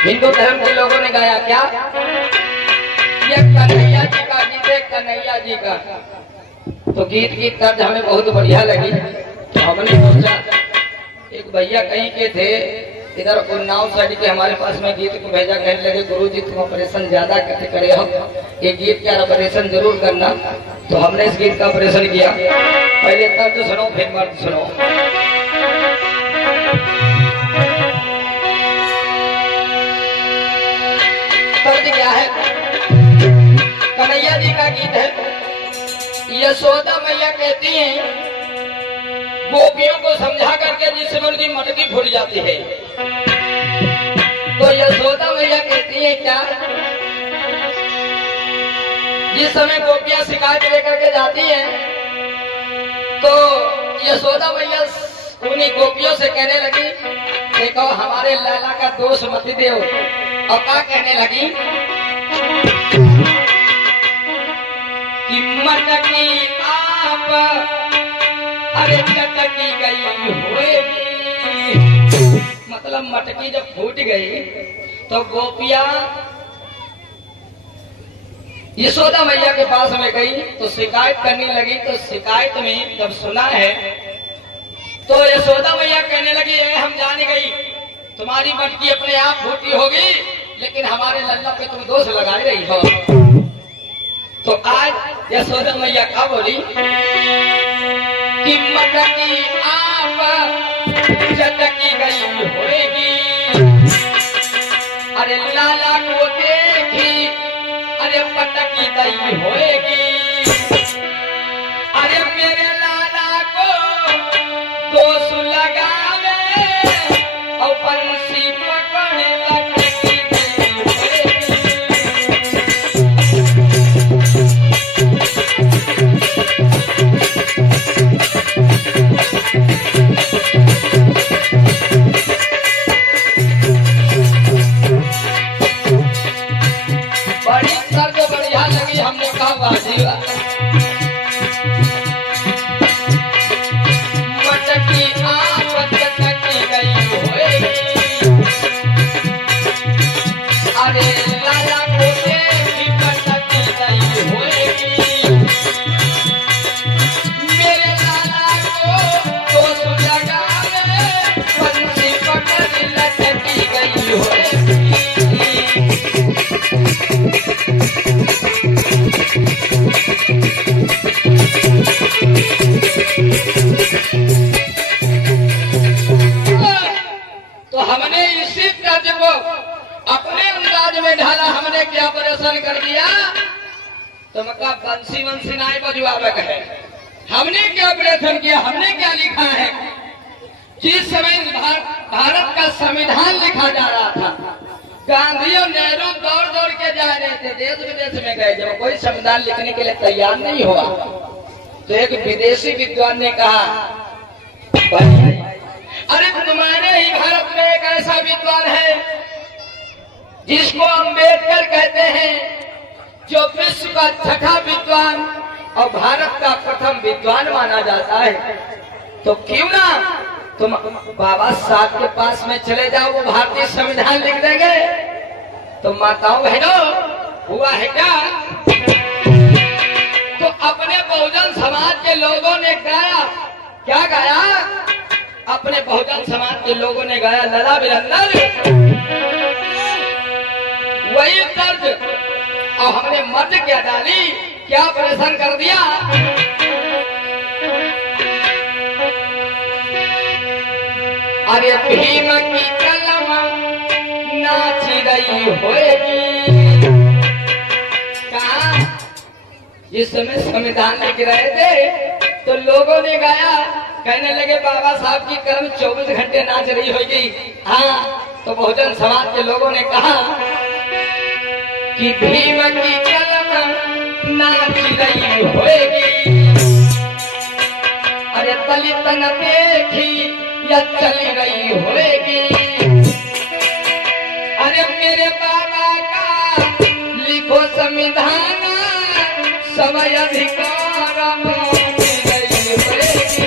हिंदू धर्म के लोगों ने गाया क्या? ये कन्हैया जी का गीत है, कन्हैया जी का। तो गीत की तर्ज हमें बहुत बढ़िया लगी। तो हमने सोचा, एक भैया कहीं के थे इधर उन्नाव साइड के, हमारे पास में गीत को भेजा, कहने लगे गुरु जी तुम ऑपरेशन ज्यादा कैसे करे हो, ये गीत का ऑपरेशन जरूर करना। तो हमने इस गीत का ऑपरेशन किया। पहले तर्ज सुनो फिर मर्द सुनो। तर्ज क्या है? कन्हैया जी का गीत है। यशोदा मैया कहती हैं गोपियों को समझा करके जिस समय उनकी मटकी फूट जाती है, तो यशोदा मैया कहती है क्या? जिस समय गोपियां शिकायत लेकर के जाती हैं तो यशोदा मैया उन्हीं गोपियों से कहने लगी, देखो हमारे लैला का दोष मत दो। और क्या कहने लगी कि मटकी आप अरे चटकी गई होएगी। मतलब मटकी जब फूट गई तो गोपियां यशोदा मैया के पास में गई तो शिकायत करने लगी। तो शिकायत में जब सुना है तो यशोदा मैया कहने लगी, हम जान गई तुम्हारी मटकी अपने आप फूटी होगी, लेकिन हमारे लल्ला पे तुम दोष लगाई रही हो। तो आज यशोदा मैया क्या बोली कि मटकी आप चटकी गई होएगी। अरे लाला को देखी अरे पटकी गई होएगी। अरे मेरे लाला को दोष लगावे और बंसी पकड़े लटकी गई होएगी। बड़ी तर्ज बढ़िया लगी, हमने कहा बाजीवा। मटकी आप चटकी गई होएगी। अरे लाला को देखी पटकी गई होएगी। मेरे लाला को दोष लगावे बंसी पकड़ लटकी गई होएगी। तो हमने इसी तर्ज को अपने अंदाज में ढाला। हमने क्या ऑपरेशन कर दिया? तुम का बंसी वंसी नाई बजवावे है। हमने क्या ऑपरेशन किया? हमने क्या लिखा है? जिस समय भारत का संविधान लिखा जा रहा था, गांधी और नेहरू दौड़ दौड़ के जा रहे थे, देश विदेश में गए। जब कोई संविधान लिखने के लिए तैयार नहीं हुआ तो एक विदेशी विद्वान ने कहा, अरे तुम्हारे ही भारत में एक ऐसा विद्वान है जिसको अम्बेडकर कहते हैं, जो विश्व का छठा विद्वान और भारत का प्रथम विद्वान माना जाता है। तो क्यों ना तुम बाबा साहब के पास में चले जाओ, वो भारतीय संविधान लिख देंगे। तो माताओं बहनों, हुआ है क्या? तो अपने बहुजन समाज के लोगों ने गाया, क्या गाया? अपने बहुजन समाज के लोगों ने गाया लला बिरंदर, वही तर्ज। और हमने मर्द क्या डाली, क्या ऑपरेशन कर दिया? अरे भीम की कलम नाची रही होएगी। कहा जिस समय संविधान लिख रहे थे तो लोगों ने गाया, कहने लगे बाबा साहब की कलम 24 घंटे नाच रही होगी। हाँ, तो बहुजन समाज के लोगों ने कहा कि भीम की कलम नाच रही होएगी। अरे दलित न देखी या चली रही होएगी। अरे मेरे बाबा का लिखो संविधान, समय अधिकार मिल रही होएगी।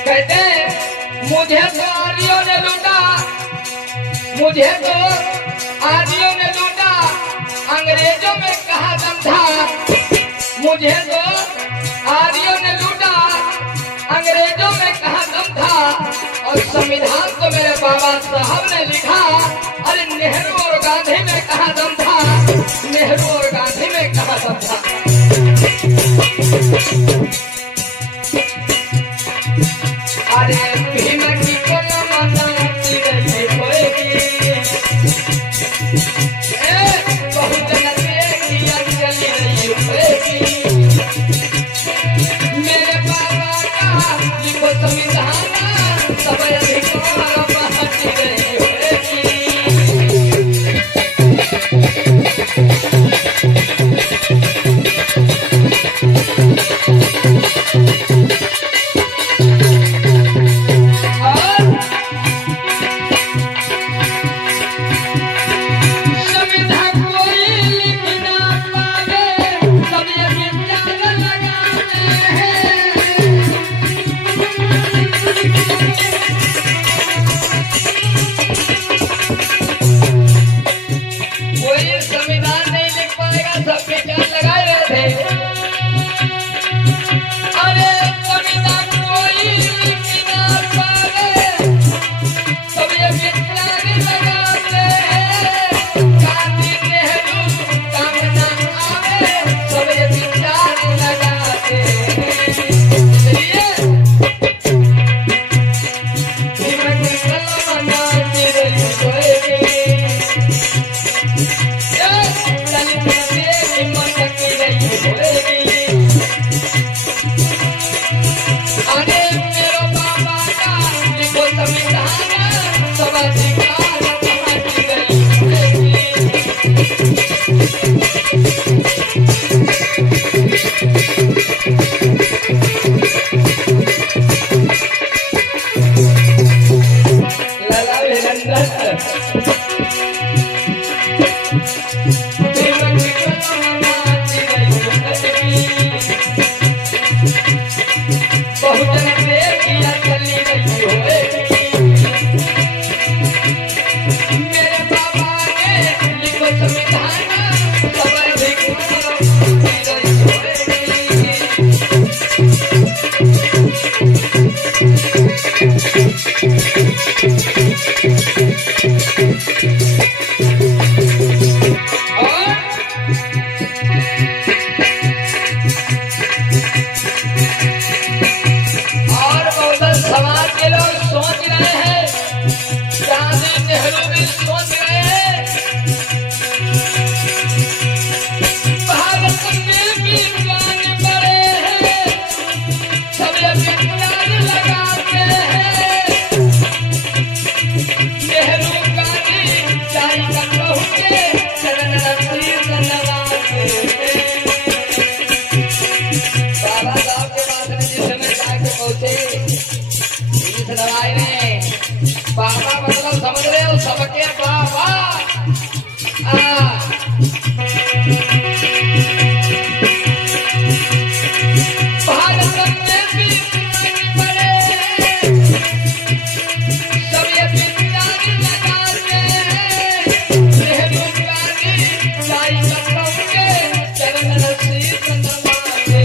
कहते हैं मुझे तो आर्यों ने लूटा, मुझे तो आर्यों ने लूटा, अंग्रेजों में कहा दम था। मुझे तो आर्यों ने लूटा, अंग्रेजों में कहा दम था। और संविधान तो मेरे बाबा साहब ने लिखा। अरे नेहरू और गांधी में कहा दम था, नेहरू और गांधी में कहा दम था। अरे भीम की कलम नाचती रही होएगी, बहुजन देखी चली रही होएगी। मेरे बाबा का लिखो संविधान, सब अधिकार बांटी रही होएगी। बाबा मतलब समझ रहे हो, सबके बाबा। भारत में भी बड़े सब ये पिटारी लगाते हैं। नेहरू गांधी चाय कटोगे चरण शीश नवाते।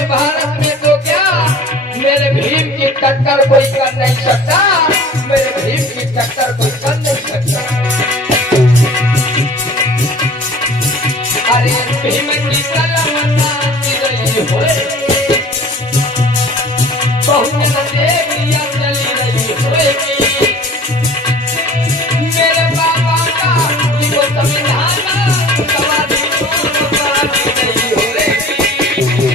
भारत में तो क्या मेरे भीम की टक्कर कोई कर नहीं सकता, मेरे भीम की टक्कर कोई कर नहीं सकता।